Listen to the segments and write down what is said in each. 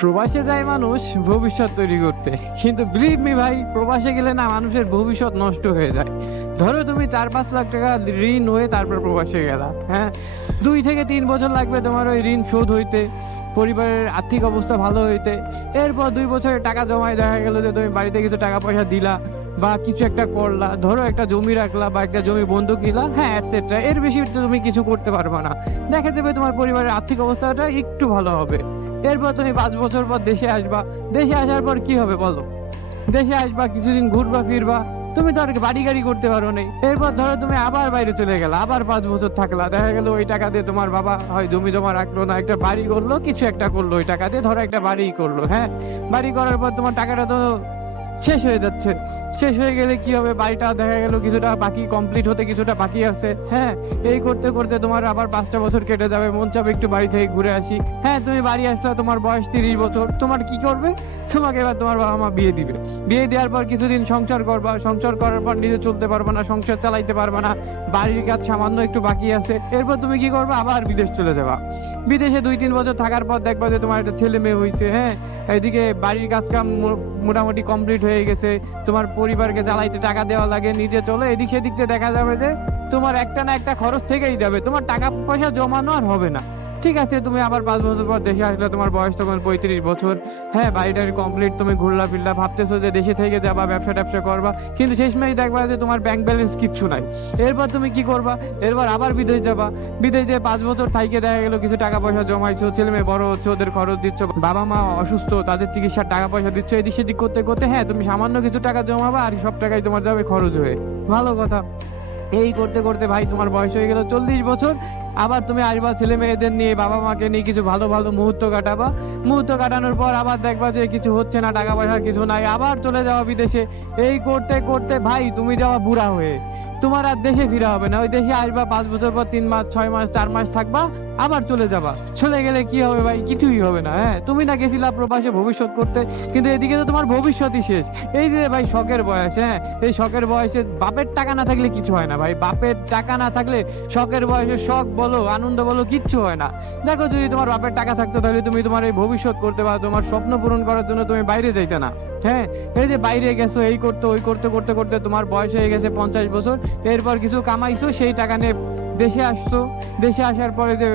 প্রবাসে যায় মানুষ ভবিষ্যৎ তৈরি করতে। কিন্তু বিলিভ মি ভাই, প্রবাসে গেলে না মানুষের ভবিষ্যৎ নষ্ট হয়ে যায়। ধরো তুমি চার পাঁচ লাখ টাকা ঋণ হয়ে তারপর প্রবাসে গেলা হ্যাঁ? দুই থেকে তিন বছর লাগবে তোমার ওই ঋণ শোধ হইতে, পরিবারের আর্থিক অবস্থা ভালো হইতে। এরপর দুই বছরের টাকা জমায়, দেখা গেলো যে তুমি বাড়িতে কিছু টাকা পয়সা দিলা বা কিছু একটা করলা, ধরো একটা জমি রাখলা বা একটা জমি বন্ধক নিলা হ্যাঁ অ্যাটসেট্রা এর বেশি তুমি কিছু করতে পারবে না। দেখা যাবে তোমার পরিবারের আর্থিক অবস্থাটা একটু ভালো হবে। এরপর তুমি পাঁচ বছর পর দেশে আসবা। দেশে আসার পর কি হবে বলো? দেশে আসবা, কিছুদিন ঘুরবা, ফিরবা। তুমি তো আর বাড়ি গাড়ি করতে পারো নাই। এরপর ধরো তুমি আবার বাইরে চলে গেলে, আবার পাঁচ বছর থাকলা। দেখা গেলো ওই টাকা দিয়ে তোমার বাবা হয় জমি জমা রাখল না, একটা বাড়ি করল, কিছু একটা করল ওই টাকা দিয়ে। ধরো একটা বাড়ি করল হ্যাঁ? বাড়ি করার পর তোমার টাকাটা তো শেষ হয়ে যাচ্ছে। শেষ হয়ে গেলে কি হবে? বাড়িটা দেখা গেল কিছুটা বাকি কমপ্লিট হতে কিছুটা বাকি আছে। হ্যাঁ এই করতে করতে তোমার আবার পাঁচটা বছর কেটে যাবে। মন চাবে একটু বাড়ি থেকে ঘুরে আসি। হ্যাঁ তুমি বাড়ি আসলে তোমার বয়স তিরিশ বছর। তোমার কি করবে? তোমাকে এবার তোমার বাবা মা বিয়ে দিবে। বিয়ে দেওয়ার পর কিছুদিন সংসার করবা। সংসার করার পর নিজে চলতে পারবে না, সংসার চালাইতে পারবে না। বাড়ির কাজ সামান্য একটু বাকি আছে। এরপর তুমি কি করবে? আবার বিদেশ চলে যাবা। বিদেশে দুই, তিন বছর থাকার পর দেখবা যে তোমার একটা ছেলে মেয়ে হয়েছে হ্যাঁ এদিকে বাড়ির কাজ কাম মোটামুটি কমপ্লিট হয়ে গেছে। তোমার পরিবারকে জ্বালাইতে টাকা দেওয়া লাগে, নিজে চলে। এদিক সেদিক দেখা যাবে যে তোমার একটা না একটা খরচ থেকেই যাবে। তোমার টাকা পয়সা জমানো আর হবে না। ঠিক আছে, তুমি আবার পাঁচ বছর পর দেশে আসলে তোমার বয়স তখন পঁয়ত্রিশ বছর। হ্যাঁ বাড়িটারি কমপ্লিট তুমি ঘুরলা ফিরলা ভাবতেছো যে দেশে থেকে যাবা, ব্যবসা ট্যাবসা করবা। কিন্তু শেষমেশ দেখবা যে তোমার ব্যাংক ব্যালেন্স কিচ্ছু নাই। এরপর তুমি কি করবা? এরপর আবার বিদেশ যাবা। বিদেশ যেয়ে পাঁচ বছর থাইকে দেখা গেলো, কিছু টাকা পয়সা জমাইছো, ছেলে মেয়ে বড় হচ্ছে, ওদের খরচ দিচ্ছ, বাবা মা অসুস্থ, তাদের চিকিৎসার টাকা পয়সা দিচ্ছ, এদিক সেদিক করতে করতে হ্যাঁ তুমি সামান্য কিছু টাকা জমাবা আর সব টাকাই তোমার যাবে খরচ হয়ে। ভালো কথা। এই করতে করতে ভাই, তোমার বয়স হয়ে গেল চল্লিশ বছর। আবার তুমি আসবা ছেলে মেয়েদের নিয়ে, বাবা মাকে নিয়ে কিছু ভালো ভালো মুহূর্ত কাটাবা। মুহূর্ত কাটানোর পর আবার দেখবা যে কিছু হচ্ছে না, টাকা পয়সা কিছু নাই, আবার চলে যাওয়া বিদেশে। এই করতে করতে ভাই তুমি যাওয়া বুড়া হয়ে। তোমার আর দেশে ফিরা হবে না, ওই দেশে আসবা, পাঁচ বছর পর তিন মাস, ছয় মাস, চার মাস থাকবা, আবার চলে যাবা। চলে গেলে কি হবে ভাই? কিছুই হবে না হ্যাঁ? তুমি না গেছিলা প্রবাসে ভবিষ্যৎ করতে, কিন্তু এদিকে তো তোমার ভবিষ্যৎই শেষ। এই যে ভাই শখের বয়স হ্যাঁ? এই শখের বয়সে বাপের টাকা না থাকলে কিছু হয় না ভাই। বাপের টাকা না থাকলে শখের বয়সে শখ বলো আনন্দ বলো, কিচ্ছু হয় না। দেখো, যদি তোমার বাপের টাকা থাকতো, তাহলে তুমি তোমার এই ভবিষ্যৎ করতে পারো, তোমার স্বপ্ন পূরণ করার জন্য তুমি বাইরে যাইতে না। হ্যাঁ এই যে বাইরে গেছো, এই করতে, ওই করতে করতে করতে তোমার বয়স হয়ে গেছে পঞ্চাশ বছর, এরপর কিছু কামাইছো, সেই টাকা নিয়ে দেশে আসছো। দেশে আসার পরে যে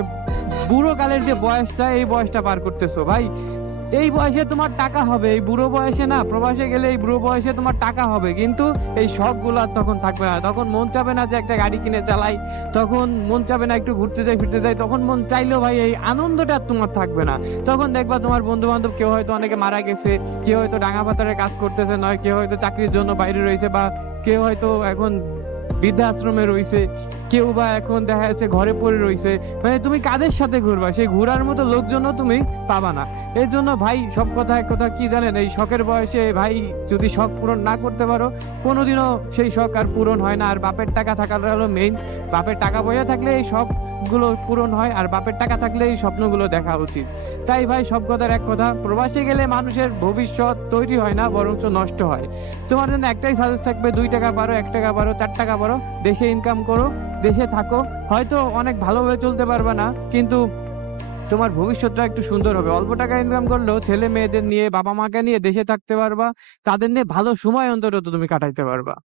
বুড়ো কালের যে বয়সটা, এই বয়সটা পার করতেছো, ভাই। এই বয়সে তোমার টাকা হবে, এই বুড়ো বয়সে না, প্রবাসে গেলে এই বুড়ো বয়সে তোমার টাকা হবে, কিন্তু এই শখ আর তখন থাকবে না। তখন মন চাবে না যে একটা গাড়ি কিনে চালাই, তখন মন চাবে না একটু ঘুরতে যাই, ফিরতে যাই, তখন মন চাইলেও ভাই এই আনন্দটা তোমার থাকবে না। তখন দেখবা তোমার বন্ধু বান্ধব কেউ হয়তো অনেকে মারা গেছে, কেউ হয়তো ডাঙা পাতারে কাজ করতেছে, নয় কেউ হয়তো চাকরির জন্য বাইরে রয়েছে, বা কেউ হয়তো এখন বৃদ্ধাশ্রমে রয়েছে, কেউ বা এখন দেখা যাচ্ছে ঘরে পড়ে রয়েছে। মানে তুমি কাদের সাথে ঘুরবা? সেই ঘোরার মতো লোকজনও তুমি পাবা না। এই জন্য ভাই, সব কথা এক কথা কি জানেন? এই শখের বয়সে ভাই, যদি শখ পূরণ না করতে পারো, কোনোদিনও সেই শখ আর পূরণ হয় না। আর বাপের টাকা থাকাটা হলো মেইন বাপের টাকা পয়সা থাকলে এই শখগুলো পূরণ হয় আর বাপের টাকা থাকলে এই স্বপ্নগুলো দেখা উচিত। তাই ভাই, সব কথার এক কথা, প্রবাসে গেলে মানুষের ভবিষ্যৎ তৈরি হয় না, বরঞ্চ নষ্ট হয়। তোমার জন্য একটাই সাজেস্ট থাকবে, দুই টাকা পারো এক টাকা পারো চার টাকা পারো দেশে ইনকাম করো, দেশে থাকো। হয়তো অনেক ভালোভাবে চলতে পারবে না, কিন্তু তোমার ভবিষ্যৎটা একটু সুন্দর হবে। অল্প টাকা ইনকাম করলেও ছেলে মেয়েদের নিয়ে বাবা মাকে নিয়ে দেশে থাকতে পারবা, তাদের নিয়ে ভালো সময় অন্তত তুমি কাটাইতে পারবা।